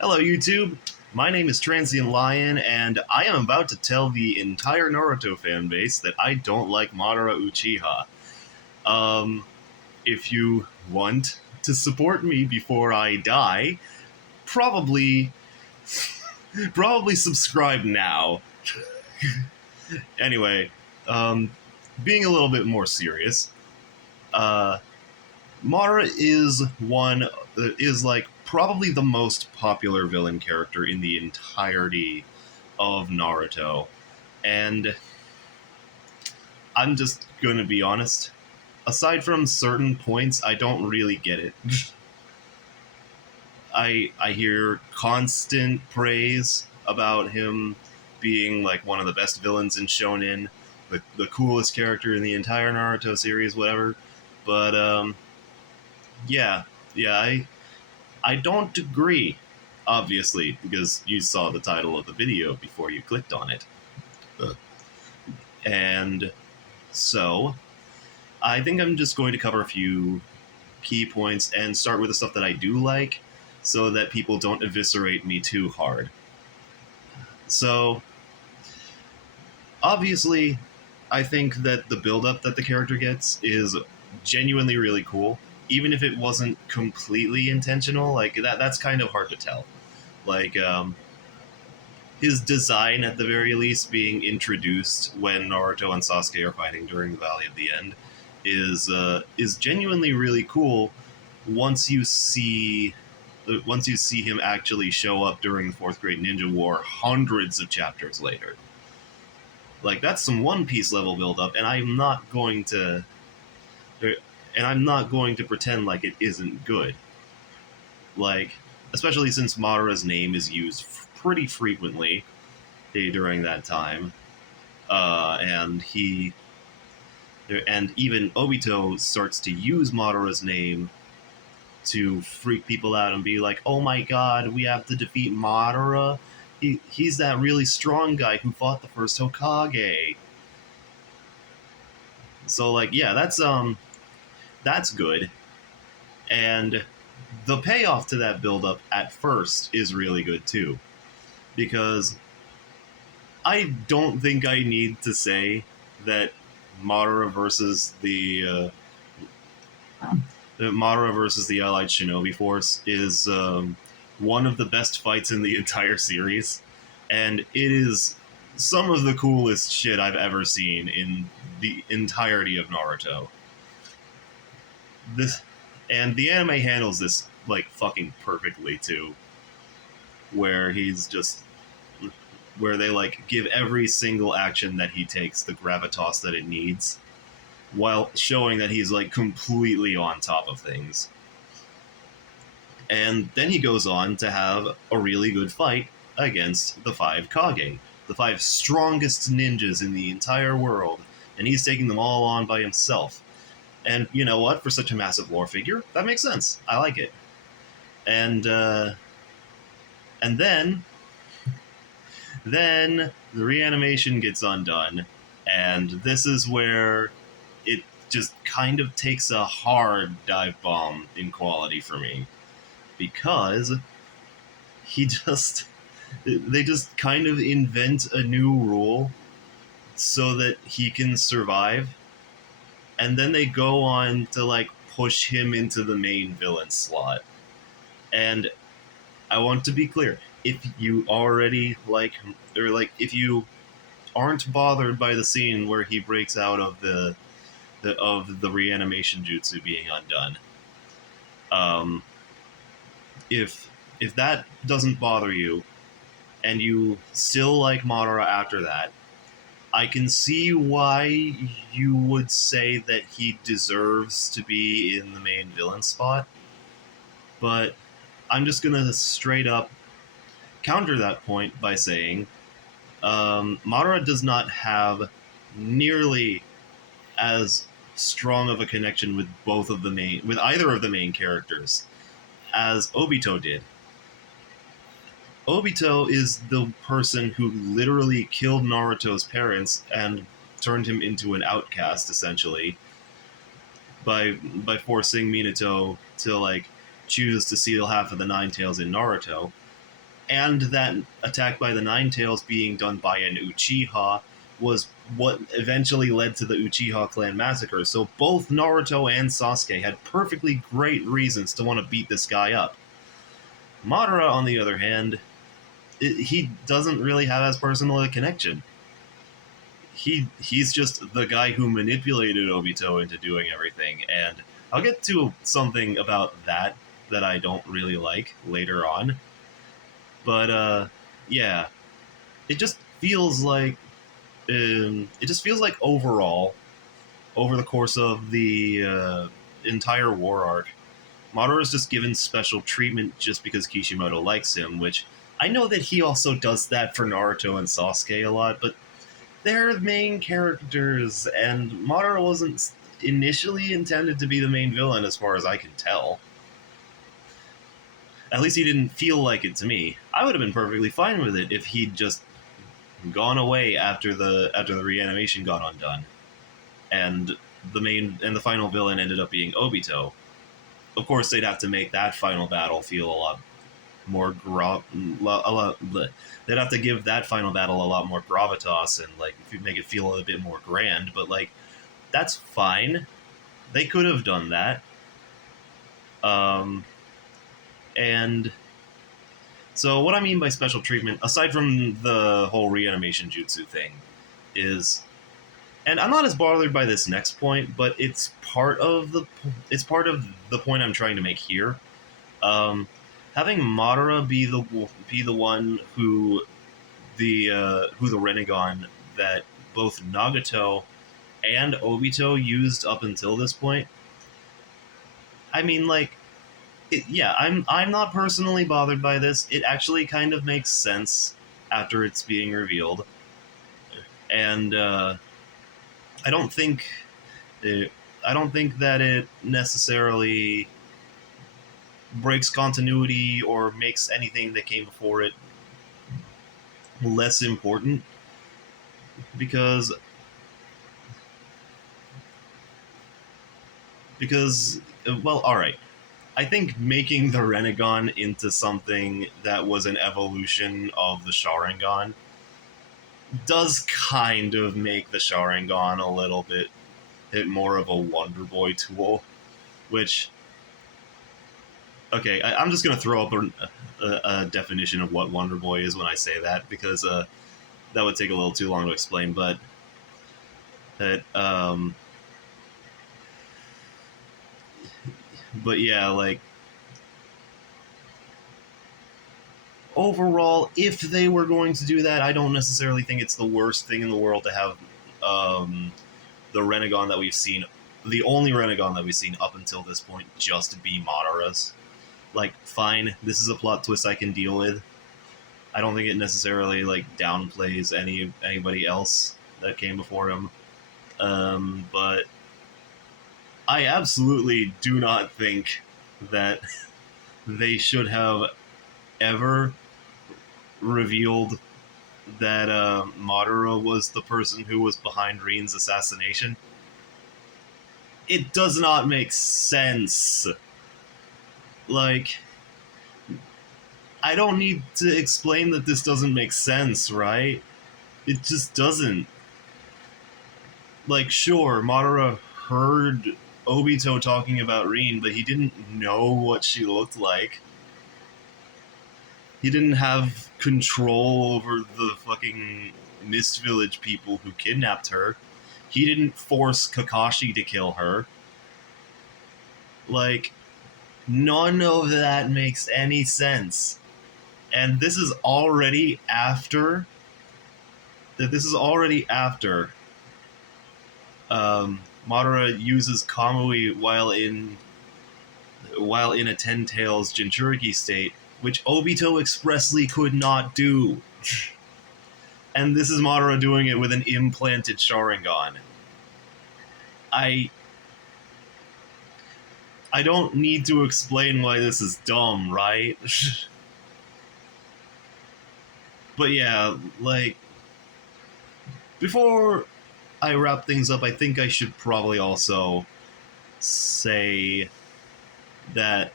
Hello, YouTube. My name is Transient Lion, and I am about to tell the entire Naruto fanbase that I don't like Madara Uchiha. Um, if you want to support me before I die, probably, probably subscribe now. Anyway, um, being a little bit more serious, uh, Madara is like probably the most popular villain character in the entirety of Naruto. And I'm just going to be honest. Aside from certain points, I don't really get it. I hear constant praise about him being like one of the best villains in Shonen, the coolest character in the entire Naruto series, whatever. But yeah, yeah, I don't agree. Obviously, because you saw the title of the video before you clicked on it, and so I think I'm just going to cover a few key points and start with the stuff that I do like so that people don't eviscerate me too hard. So, obviously, I think that the build-up that the character gets is genuinely really cool. Even if it wasn't completely intentional, like that's kind of hard to tell. Like, his design, at the very least, being introduced when Naruto and Sasuke are fighting during the Valley of the End, is genuinely really cool. Once you see once you see him actually show up during the Fourth Great Ninja War hundreds of chapters later. Like that's some One Piece level build up, and I'm not going to pretend like it isn't good. Like, especially since Madara's name is used pretty frequently during that time, and even Obito starts to use Madara's name to freak people out and be like, "Oh my God, we have to defeat Madara. He's that really strong guy who fought the first Hokage." So like, yeah, that's good, and the payoff to that build-up at first is really good too, because I don't think I need to say that Madara versus the Allied Shinobi Force is one of the best fights in the entire series, and it is some of the coolest shit I've ever seen in the entirety of Naruto. This and the anime handles this like fucking perfectly too, where he's just where they like give every single action that he takes the gravitas that it needs, while showing that he's like completely on top of things. And then he goes on to have a really good fight against the five Kage, the five strongest ninjas in the entire world, and he's taking them all on by himself. And you know what? For such a massive lore figure, that makes sense. I like it. And and then the reanimation gets undone, and this is where it just kind of takes a hard dive bomb in quality for me, because he just they just kind of invent a new rule so that he can survive, and then they go on to like push him into the main villain slot. And I want to be clear, if you already if you aren't bothered by the scene where he breaks out of the reanimation jutsu being undone, um, if that doesn't bother you and you still like Madara after that, I can see why you would say that he deserves to be in the main villain spot, but I'm just gonna straight up counter that point by saying Madara does not have nearly as strong of a connection with either of the main characters as Obito did. Obito is the person who literally killed Naruto's parents and turned him into an outcast, essentially, by forcing Minato to like choose to steal half of the Nine Tails in Naruto. and that attack by the Nine Tails being done by an Uchiha was what eventually led to the Uchiha clan massacre. So both Naruto and Sasuke had perfectly great reasons to want to beat this guy up. Madara, on the other hand, he doesn't really have as personal a connection. He's just the guy who manipulated Obito into doing everything, and I'll get to something about that I don't really like later on. But yeah, it just feels like overall, over the course of the entire war arc, Madara is just given special treatment just because Kishimoto likes him, which I know that he also does that for Naruto and Sasuke a lot, but they're main characters, and Madara wasn't initially intended to be the main villain as far as I can tell. At least he didn't feel like it to me. I would have been perfectly fine with it if he'd just gone away after the reanimation got undone, and the final villain ended up being Obito. Of course, they'd have to make that final battle feel a lot more they'd have to give that final battle a lot more gravitas and like make it feel a bit more grand. But like, that's fine. They could have done that. And so what I mean by special treatment, aside from the whole reanimation jutsu thing, is, and I'm not as bothered by this next point, but it's part of the point I'm trying to make here. Having Madara be the one who the Renegon that both Nagato and Obito used up until this point. I mean, like, yeah, I'm not personally bothered by this. It actually kind of makes sense after it's being revealed, and I don't think that it necessarily breaks continuity or makes anything that came before it less important, because well, all right. I think making the Renegon into something that was an evolution of the Sharingan does kind of make the Sharingan a little bit more of a Wonder Boy tool, which, okay, I'm just going to throw up a definition of what Wonder Boy is when I say that, because that would take a little too long to explain, but yeah, like, overall, if they were going to do that, I don't necessarily think it's the worst thing in the world to have the Renegon that we've seen, the only Renegon that we've seen up until this point, just be Madara's. Like, fine, this is a plot twist I can deal with. I don't think it necessarily like downplays anybody else that came before him. But I absolutely do not think that they should have ever revealed that Madara was the person who was behind Rin's assassination. It does not make sense. Like, I don't need to explain that this doesn't make sense, right? It just doesn't. Like, sure, Madara heard Obito talking about Rin, but he didn't know what she looked like. He didn't have control over the fucking Mist Village people who kidnapped her. He didn't force Kakashi to kill her. Like, none of that makes any sense. And this is already after Madara uses Kamui while in a Ten Tails Jinchuriki state, which Obito expressly could not do. And this is Madara doing it with an implanted Sharingan. I don't need to explain why this is dumb, right? But yeah, like, before I wrap things up, I think I should probably also say that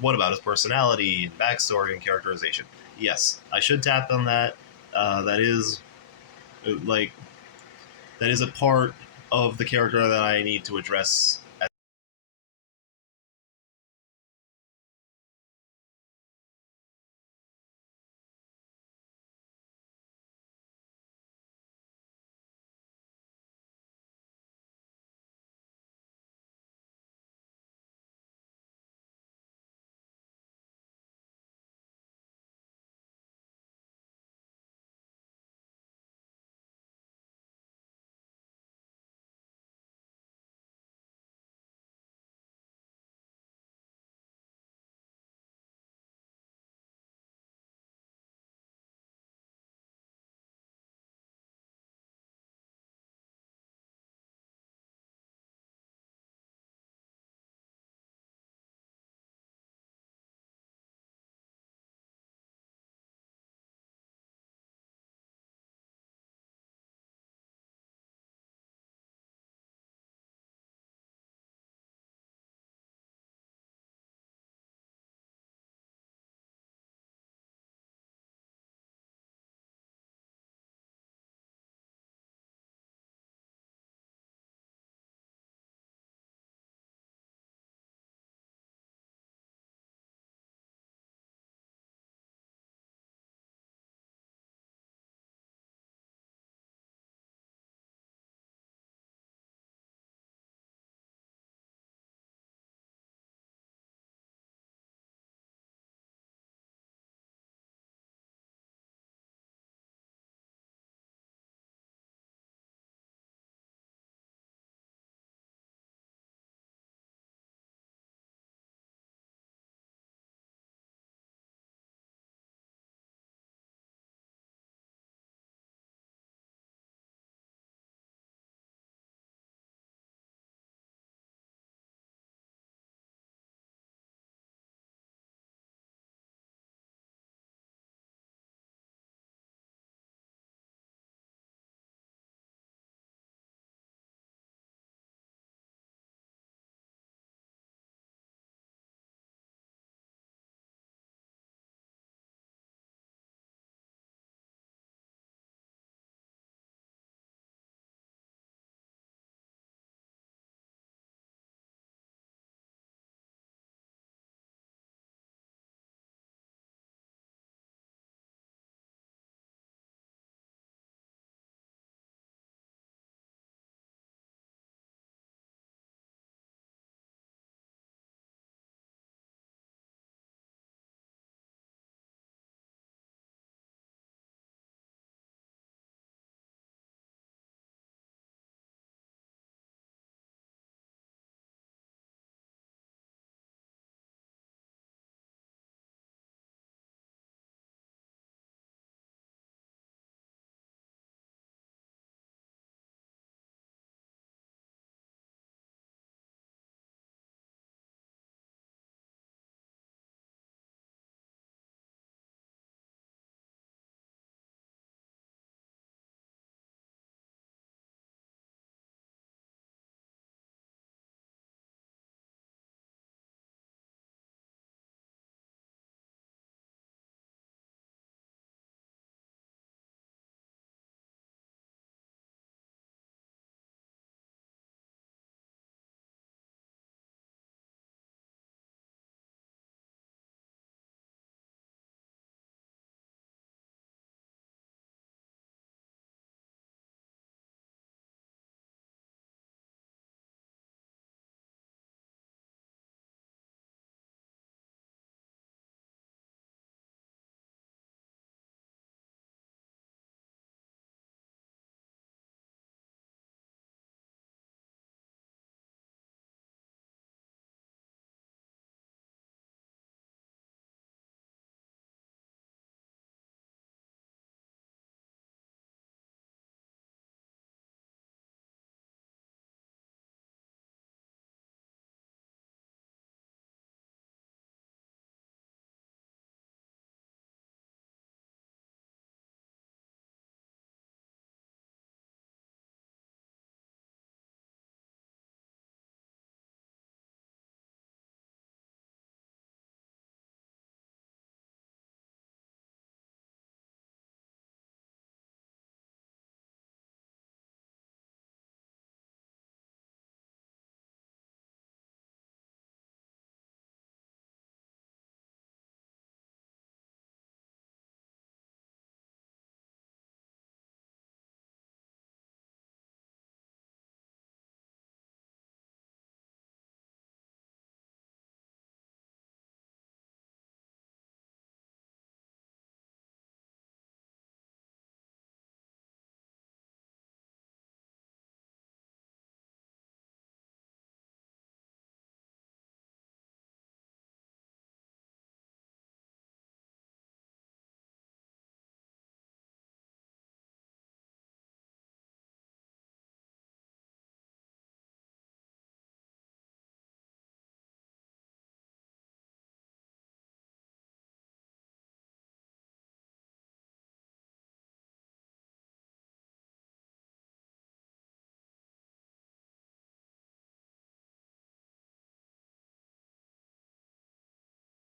What about his personality and backstory and characterization? Yes, I should tap on that. That is like that is a part of the character that I need to address